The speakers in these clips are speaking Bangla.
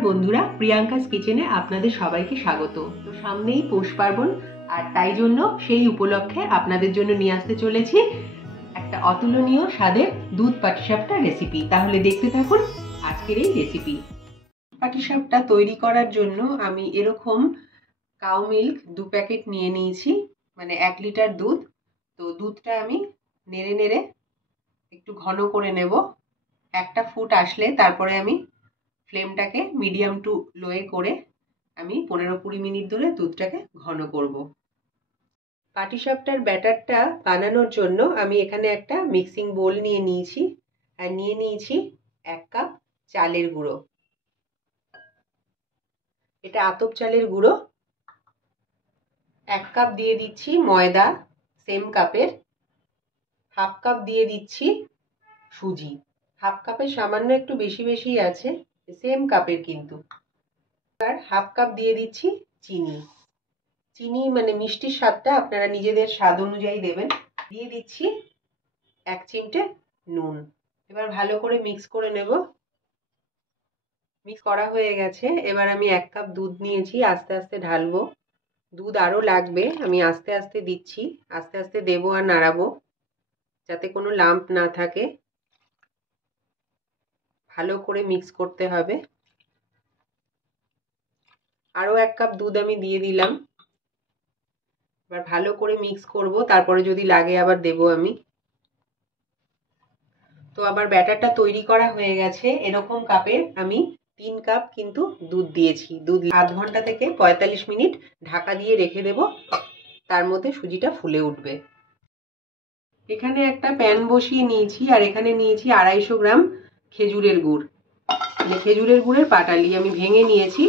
নমস্কার বন্ধুরা, প্রিয়াঙ্কাস কিচেনে আপনাদের সবাইকে স্বাগত। তো সামনেই পৌষ পার্বণ, আর তাই জন্য সেই উপলক্ষে আপনাদের জন্য নিয়ে আসতে চলেছি একটা অতুলনীয় স্বাদের দুধ পাটিসাপটা রেসিপি। তাহলে দেখতে থাকুন আজকের এই রেসিপি। পাটিসাপটা তৈরি করার জন্য আমি এরকম কাউ মিল্ক 2 প্যাকেট নিয়ে নিয়েছি, মানে 1 লিটার দুধ। তো দুধটা আমি নেড়ে নেড়ে একটু ঘন করে নেব। একটা ফুট আসলে তারপরে আমি ফ্লেমটাকে মিডিয়াম টু লোয়ে করে আমি 15-20 মিনিট ধরে দুধটাকে ঘন করব। পাটিসাপটার ব্যাটারটা বানানোর জন্য আমি এখানে একটা মিক্সিং বোল নিয়ে নিয়েছি, আর নিয়ে নিয়েছি 1 কাপ চালের গুঁড়ো। এটা আতপ চালের গুঁড়ো। 1 কাপ দিয়ে দিচ্ছি ময়দা সেম কাপের। 1/2 কাপ দিয়ে দিচ্ছি সুজি। 1/2 কাপের সামান্য একটু বেশি বেশি আছে, সেম কাপের কিন্তু। আর 1/2 কাপ দিয়ে দিচ্ছি চিনি। চিনি মানে মিষ্টির স্বাদটা আপনারা নিজেদের স্বাদ অনুযায়ী দেবেন। দিয়ে দিচ্ছি 1 চিমটে নুন। এবার ভালো করে মিক্স করে নেব। মিক্স করা হয়ে গেছে। এবার আমি 1 কাপ দুধ নিয়েছি, আস্তে আস্তে ঢালবো। দুধ আরো লাগবে, আমি আস্তে আস্তে দিচ্ছি, আস্তে আস্তে দেবো আর নাড়াবো যাতে কোনো লাম্প না থাকে। ভালো করে মিক্স করতে হবে। আরো 1 কাপ দুধ আমি দিয়ে দিলাম। এবার ভালো করে মিক্স করব, তারপরে যদি লাগে আবার দেবো আমি। তো আবার ব্যাটারটা তৈরি করা হয়ে গেছে। এরকম কাপের আমি 3 কাপ কিন্তু দুধ দিয়েছি। দুধ আধ ঘন্টা থেকে 45 মিনিট ঢাকা দিয়ে রেখে দেব, তার মধ্যে সুজিটা ফুলে উঠবে। এখানে একটা প্যান বসিয়ে নিয়েছি, আর এখানে নিয়েছি 250 গ্রাম খেজুরের গুড়, মানে খেজুরের গুড়ের পাটালি আমি ভেঙে নিয়েছি।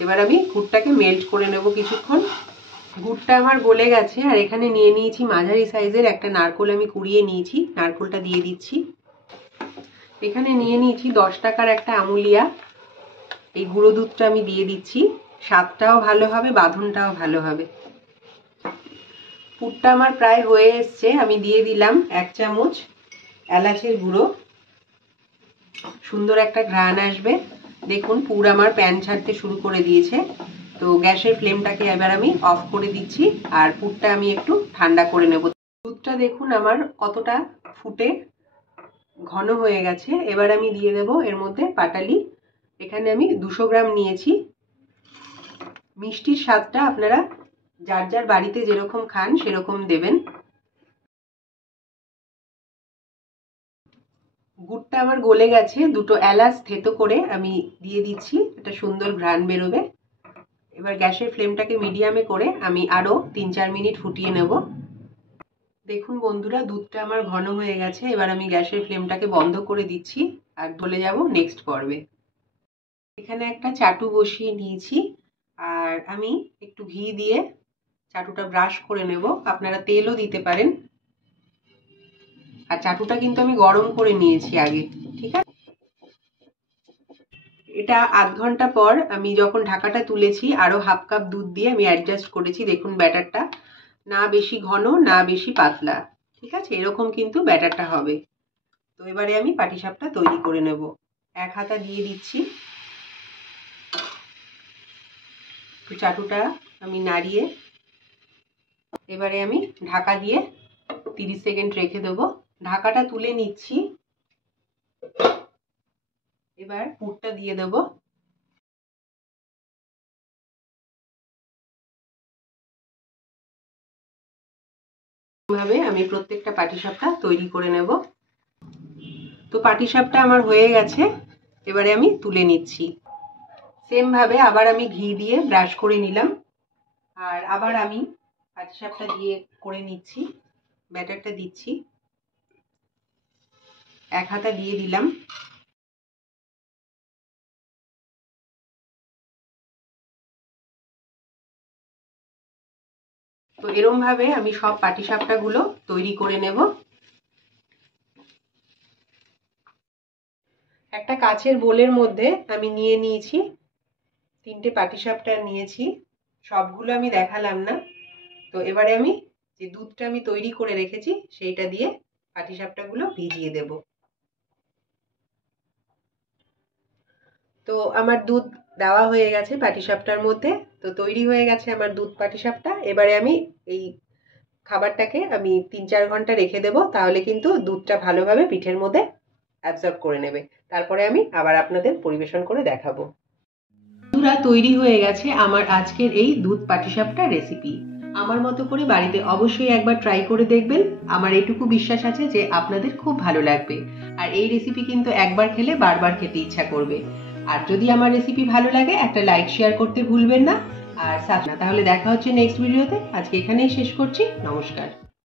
এবার আমি গুড়টাকে মেল্ট করে নেব কিছুক্ষণ। গুড়টা আমার গলে গেছে, আর এখানে নিয়ে নিয়েছি মাঝারি সাইজের একটা নারকোল আমি কুড়িয়ে নিয়েছি, নারকোলটা দিয়ে দিচ্ছি। এখানে নিয়ে নিয়েছি 10 টাকার একটা আমুলিয়া, এই গুঁড়ো দুধটা আমি দিয়ে দিচ্ছি। স্বাদটাও ভালো হবে, বাঁধনটাও ভালো হবে। পুরটা আমার প্রায় হয়ে এসছে। আমি দিয়ে দিলাম 1 চামচ এলাচের গুঁড়ো, সুন্দর একটা ঘ্রাণ আসবে। দেখুন পুর আমার প্যান ছাড়তে শুরু করে দিয়েছে। তো গ্যাসের ফ্লেমটাকে এবার আমি অফ করে দিচ্ছি, আর পুরটা আমি একটু ঠান্ডা করে নেব। দুধটা দেখুন আমার কতটা ফুটে ঘন হয়ে গেছে। এবার আমি দিয়ে দেব এর মধ্যে পাটালি। এখানে আমি 200 গ্রাম নিয়েছি। মিষ্টির স্বাদটা আপনারা যার যার বাড়িতে যেরকম খান সেরকম দেবেন। গুড়টা আমার গলে গেছে। 2টো এলাচ থেতো করে আমি দিয়ে দিচ্ছি, একটা সুন্দর ঘ্রাণ বেরোবে। এবার গ্যাসের ফ্লেমটাকে মিডিয়ামে করে আমি আরো 3-4 মিনিট ফুটিয়ে নেব। দেখুন বন্ধুরা, দুধটা আমার ঘন হয়ে গেছে। এবার আমি গ্যাসের ফ্লেমটাকে বন্ধ করে দিচ্ছি, আর চলে যাব নেক্সট পর্বে। এখানে একটা চাটু বসিয়ে নিয়েছি, আর আমি একটু ঘি দিয়ে চাটুটা ব্রাশ করে নেব। আপনারা তেলও দিতে পারেন। আর চাটুটা কিন্তু আমি গরম করে নিয়েছি আগে, ঠিক আছে। এটা আধ ঘন্টা পর আমি যখন ঢাকাটা তুলেছি, আরো 1/2 কাপ দুধ দিয়ে আমি অ্যাডজাস্ট করেছি। দেখুন ব্যাটারটা না বেশি ঘন না বেশি পাতলা, ঠিক আছে, এরকম কিন্তু ব্যাটারটা হবে। তো এবারে আমি পাটিসাপটা তৈরি করে নেব। 1 হাতা দিয়ে দিচ্ছি। চাটুটা আমি নাড়িয়ে এবারে আমি ঢাকা দিয়ে 30 সেকেন্ড রেখে দেবো। ঢাকাটা তুলে নিচ্ছি। এবার পুরটা দিয়ে দেবো। এভাবে আমি প্রত্যেকটা পাটিসাপটা তৈরি করে নেব। তো পাটিসাপটা আমার হয়ে গেছে। এবারে আমি তুলে নিচ্ছি। সেম ভাবে আবার আমি ঘি দিয়ে ব্রাশ করে নিলাম, আর আবার আমি পাটিসাপটা দিয়ে করে নিচ্ছি। ব্যাটারটা দিচ্ছি, 1 হাতা দিয়ে দিলাম। তো এরকম ভাবে আমি সব পাটিসাপটা গুলো তৈরি করে নেব। একটা কাচের বোলের মধ্যে আমি নিয়ে নিয়েছি 3টে পাটিসাপটা নিয়েছি। সবগুলো আমি দেখালাম না। তো এবারে আমি যে দুধটা আমি তৈরি করে রেখেছি সেইটা দিয়ে পাটিসাপটা গুলো ভিজিয়ে দেব। তো আমার দুধ দেওয়া হয়ে গেছে পাটিসাপটার মধ্যে। তো তৈরি হয়ে গেছে আমার দুধ পাটিসাপটা। এবারে আমি এই খাবারটাকে আমি 3-4 ঘন্টা রেখে দেবো, তাহলে কিন্তু দুধটা ভালোভাবে পিঠের মধ্যে অ্যাবজর্ব করে নেবে। তারপরে আমি আবার আপনাদের পরিবেশন করে দেখাবো। বন্ধুরা, তৈরি হয়ে গেছে আমার আজকের এই দুধ পাটিসাপটা রেসিপি। আমার মতো করে বাড়িতে অবশ্যই একবার ট্রাই করে দেখবেন। আমার এইটুকু বিশ্বাস আছে যে আপনাদের খুব ভালো লাগবে। আর এই রেসিপি কিন্তু একবার খেলে বারবার খেতে ইচ্ছা করবে। আর যদি আমার রেসিপি ভালো লাগে একটা লাইক শেয়ার করতে ভুলবেন না। আর তাহলে দেখা হচ্ছে নেক্সট ভিডিওতে। আজকে এখানেই শেষ করছি। নমস্কার।